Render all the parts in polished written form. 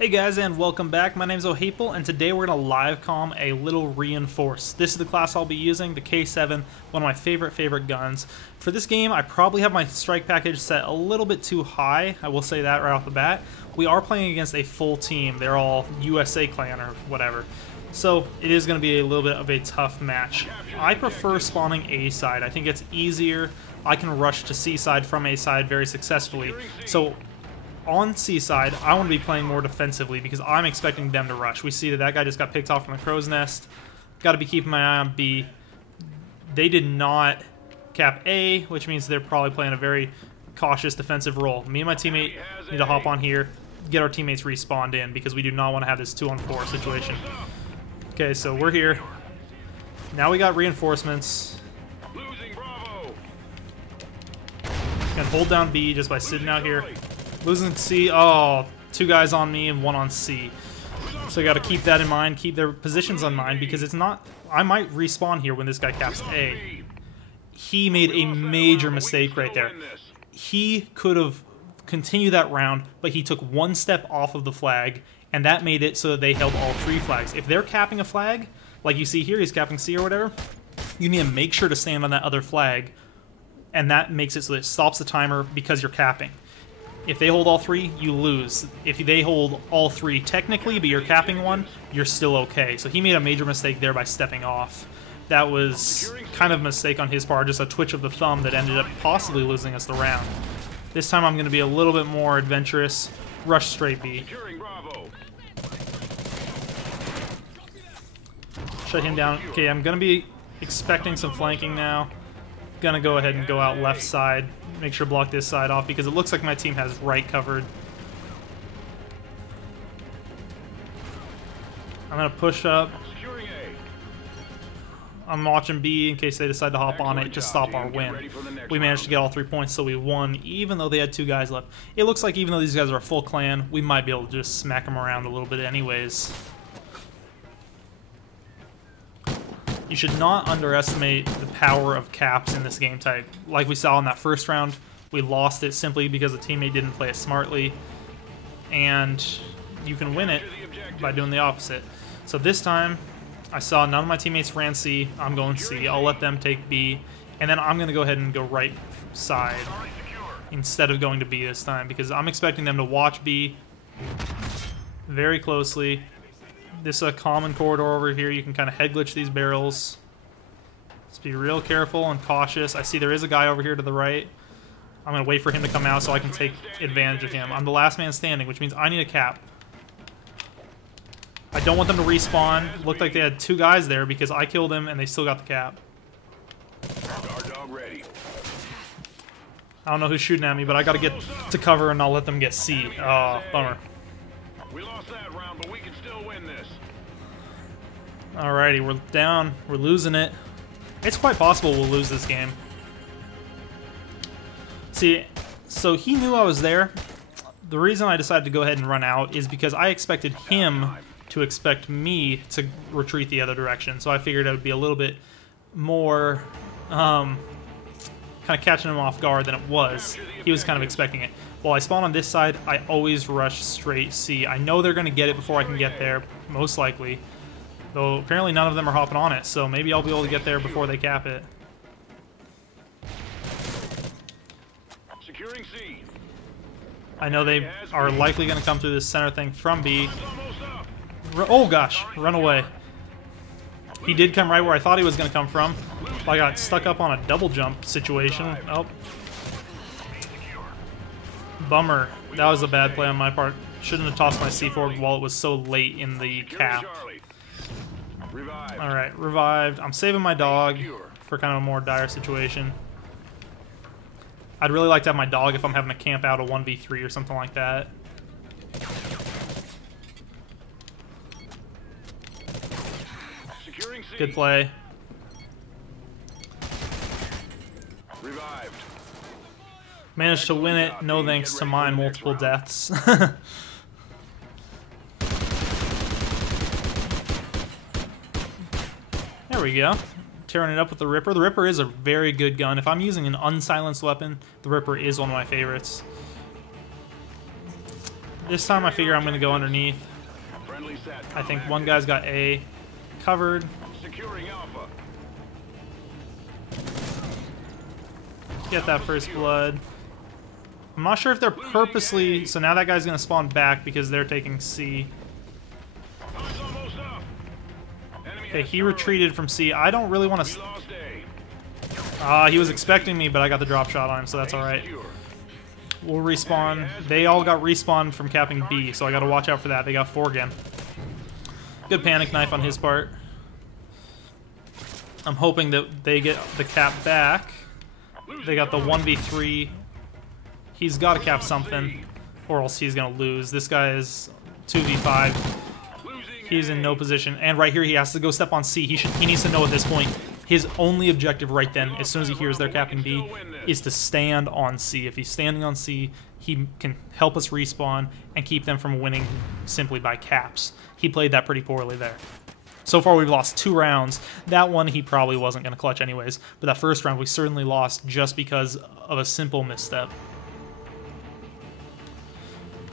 Hey guys, and welcome back. My name is Ohaple, and today we're going to live comm a little reinforce. This is the class I'll be using, the K7, one of my favorite guns. For this game, I probably have my strike package set a little bit too high. I will say that right off the bat. We are playing against a full team. They're all USA clan or whatever. So it is going to be a little bit of a tough match. I prefer spawning A side. I think it's easier. I can rush to C side from A side very successfully. So on C side, I want to be playing more defensively because I'm expecting them to rush. We see that guy just got picked off from the crow's nest. Got to be keeping my eye on B. They did not cap A, which means they're probably playing a very cautious defensive role. Me and my teammate need to hop on here, get our teammates respawned in because we do not want to have this 2-on-4 situation. Okay, so we're here. Now we got reinforcements. Can hold down B just by sitting out here. Losing C, oh, 2 guys on me and 1 on C. So you got to keep that in mind, keep their positions in mind, because it's not, I might respawn here when this guy caps A. He made a major mistake right there. He could have continued that round, but he took 1 step off of the flag, and that made it so that they held all 3 flags. If they're capping a flag, like you see here, he's capping C or whatever, you need to make sure to stand on that other flag, and that makes it so that it stops the timer because you're capping. If they hold all 3, you lose. If they hold all 3 technically, but you're capping 1, you're still okay. So he made a major mistake there by stepping off. That was kind of a mistake on his part, just a twitch of the thumb that ended up possibly losing us the round. This time I'm going to be a little bit more adventurous. Rush straight B. Shut him down. Okay, I'm going to be expecting some flanking now. Gonna go ahead and go out left side. Make sure to block this side off because it looks like my team has right covered. I'm gonna push up. I'm watching B in case they decide to hop on it to stop our win. We managed to get all 3 points, so we won even though they had 2 guys left. It looks like even though these guys are a full clan, we might be able to just smack them around a little bit anyways. You should not underestimate the power of caps in this game type. Like we saw in that first round, we lost it simply because the teammate didn't play it smartly. And you can win it by doing the opposite. So this time, I saw none of my teammates ran C. I'm going C. I'll let them take B. And then I'm going to go ahead and go right side instead of going to B this time because I'm expecting them to watch B very closely. This is a common corridor over here. You can kind of head glitch these barrels. Just be real careful and cautious. I see there is a guy over here to the right. I'm going to wait for him to come out so I can take advantage of him. I'm the last man standing, which means I need a cap. I don't want them to respawn. Looked like they had 2 guys there because I killed him and they still got the cap. I don't know who's shooting at me, but I got to get to cover and I'll let them get C. Oh, bummer. We lost that round, but we can still win this. Alrighty, we're down. We're losing it. It's quite possible we'll lose this game. See, so he knew I was there. The reason I decided to go ahead and run out is because I expected him to expect me to retreat the other direction. So I figured it would be a little bit more kind of catching him off guard than it was. He was kind of expecting it. While I spawn on this side, I always rush straight C. I know they're going to get it before I can get there, most likely. Though apparently none of them are hopping on it, so maybe I'll be able to get there before they cap it. Securing C. I know they are likely going to come through this center thing from B. Oh gosh, run away. He did come right where I thought he was going to come from. I got stuck up on a double jump situation. Oh. Bummer. That was a bad play on my part. Shouldn't have tossed my C4 while it was so late in the cap. Alright, revived. I'm saving my dog for kind of a more dire situation. I'd really like to have my dog if I'm having to camp out a 1v3 or something like that. Good play. Revived. Managed to win it, no thanks to my multiple deaths. There we go. Tearing it up with the Ripper. The Ripper is a very good gun. If I'm using an unsilenced weapon, the Ripper is one of my favorites. This time I figure I'm going to go underneath. Friendly sat I think one guy's got A covered. securing Alpha. Get that first blood. I'm not sure if they're purposely... So now that guy's going to spawn back because they're taking C. Time's almost up. Enemy Okay, has he Charlie. retreated from C. I don't really want We to... lost A. He was expecting me, but I got the drop shot on him, so that's alright. Secure. We'll respawn. They all got respawned from capping B, so I got to watch out for that. They got 4 again. Good panic knife on his part. I'm hoping that they get the cap back. They got the 1v3. He's got to cap something, or else he's going to lose. This guy is 2v5. Losing He's in A. no position. And right here, he has to go step on C. He needs to know at this point, his only objective right then, as soon as he hears they're capping B, is to stand on C. If he's standing on C, he can help us respawn and keep them from winning simply by caps. He played that pretty poorly there. So far, we've lost 2 rounds. That one, he probably wasn't going to clutch anyways. But that first round, we certainly lost just because of a simple misstep.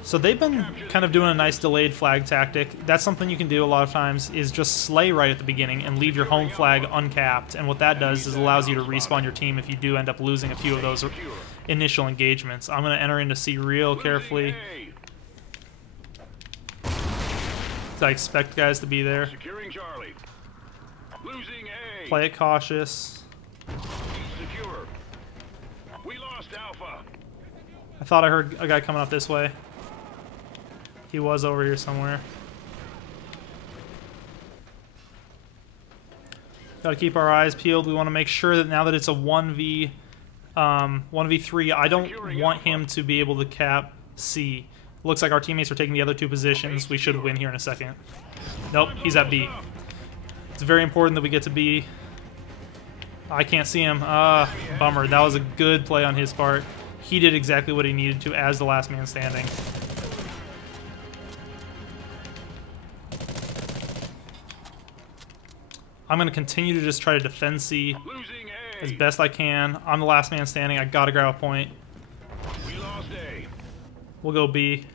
So they've been kind of doing a nice delayed flag tactic. That's something you can do a lot of times, is just slay right at the beginning and leave your home flag uncapped. And what that does is allows you to respawn your team if you do end up losing a few of those initial engagements. I'm going to enter into C real carefully. I expect guys to be there. Securing Charlie. Losing A. Play it cautious. Secure. We lost Alpha. I thought I heard a guy coming up this way. He was over here somewhere. Got to keep our eyes peeled. We want to make sure that now that it's a 1v3, I don't want him to be able to cap C. Looks like our teammates are taking the other 2 positions. We should win here in a second. Nope, he's at B. It's very important that we get to B. I can't see him. Bummer. That was a good play on his part. He did exactly what he needed to as the last man standing. I'm going to continue to just try to defend C Losing A. as best I can. I'm the last man standing. I got to grab a point. We lost A. We'll go B.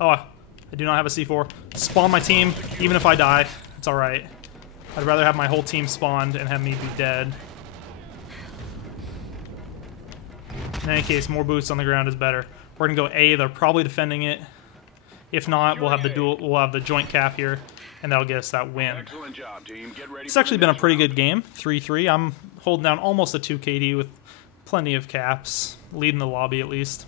Oh, I do not have a C4. Spawn my team, even if I die. It's alright. I'd rather have my whole team spawned and have me be dead. In any case, more boots on the ground is better. We're gonna go A. They're probably defending it. If not, we'll have the joint cap here, and that'll get us that win. Excellent job, team. Get ready. It's actually been a pretty good game. 3-3. I'm holding down almost a 2 KD with plenty of caps, leading the lobby at least.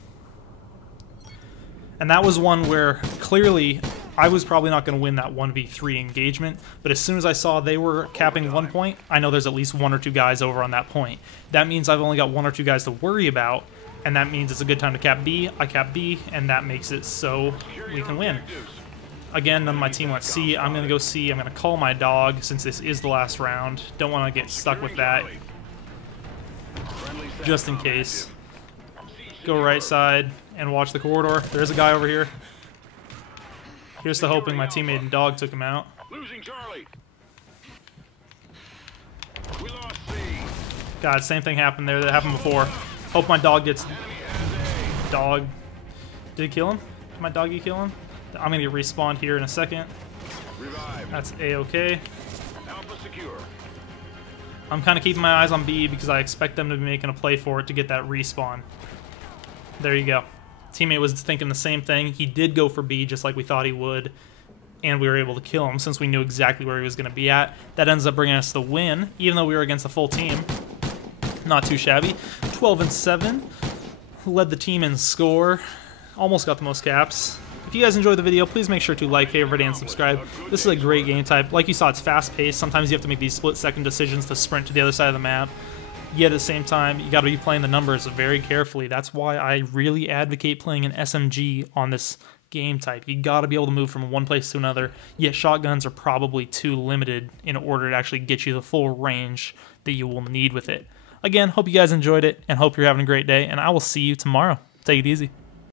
And that was one where clearly I was probably not going to win that 1v3 engagement, but as soon as I saw they were capping 1 point, I know there's at least 1 or 2 guys over on that point. That means I've only got 1 or 2 guys to worry about, and that means it's a good time to cap B. I cap B, and that makes it so we can win. Again, none of my team went C. I'm going to go C. I'm going to call my dog since this is the last round. Don't want to get stuck with that, just in case. Go right side and watch the corridor. There's a guy over here. Here's to hoping my teammate and dog took him out. Losing Charlie. We lost C. God, same thing happened there that happened before. Hope my dog gets... Dog. Did it kill him? Did my doggy kill him? I'm going to get respawned here in a second. Revive. That's A-okay. Alpha secure. I'm kind of keeping my eyes on B because I expect them to be making a play for it to get that respawn. There you go. Teammate was thinking the same thing. He did go for B just like we thought he would, and we were able to kill him since we knew exactly where he was going to be at. That ends up bringing us the win, even though we were against a full team. Not too shabby. 12-7. Led the team in score. Almost got the most caps. If you guys enjoyed the video, please make sure to like, favorite, and subscribe. This is a great game type. Like you saw, it's fast-paced. Sometimes you have to make these split-second decisions to sprint to the other side of the map. Yet at the same time, you got to be playing the numbers very carefully. That's why I really advocate playing an SMG on this game type. You got to be able to move from one place to another, yet shotguns are probably too limited in order to actually get you the full range that you will need with it. Again, hope you guys enjoyed it, and hope you're having a great day, and I will see you tomorrow. Take it easy.